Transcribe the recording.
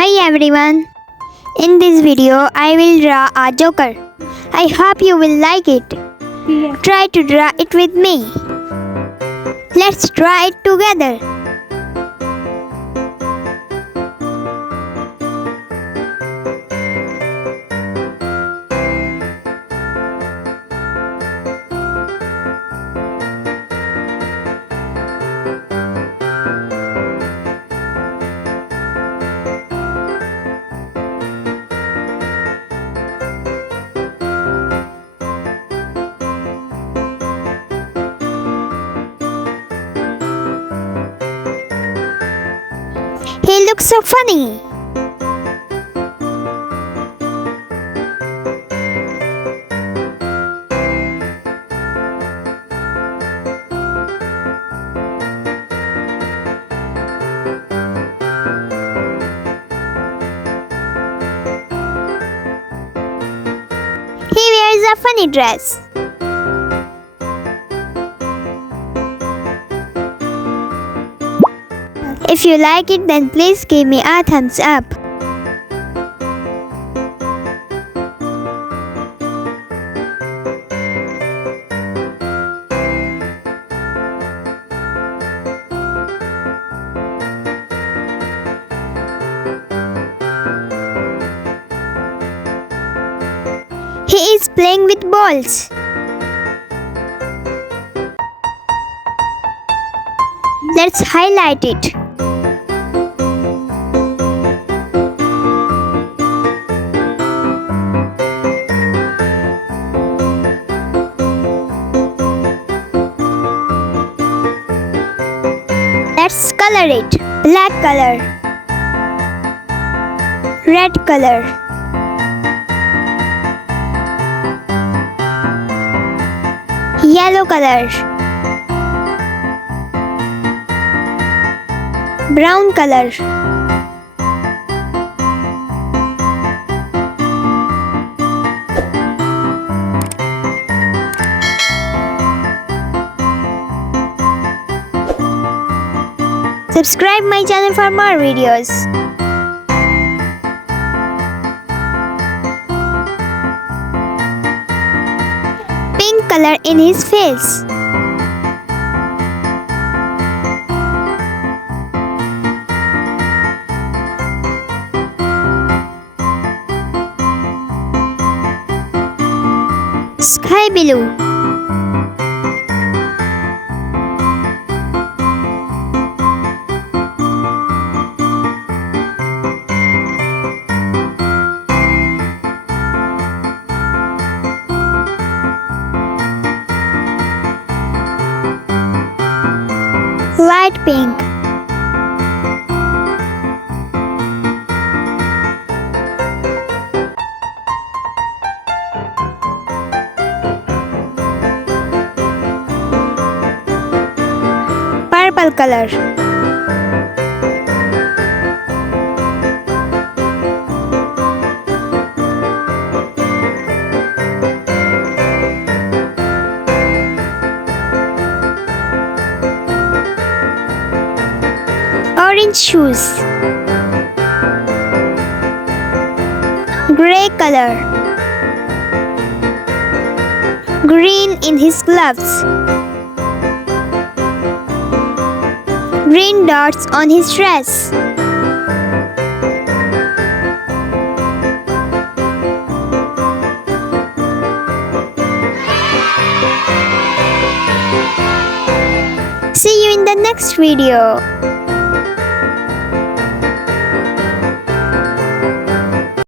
Hi everyone. In this video I will draw a joker. I hope you will like it. Try to draw it with me. Let's draw it together. He looks so funny. He wears a funny dress. If you like it, then please give me a thumbs up. He is playing with balls. Let's highlight it. Let's color it. Black color, red color, yellow color, brown color, subscribe my channel for more videos. Pink color in his face. Sky blue. Light pink. Purple color. Orange shoes. Gray color. Green in his gloves. Green dots on his dress. See you in the next video.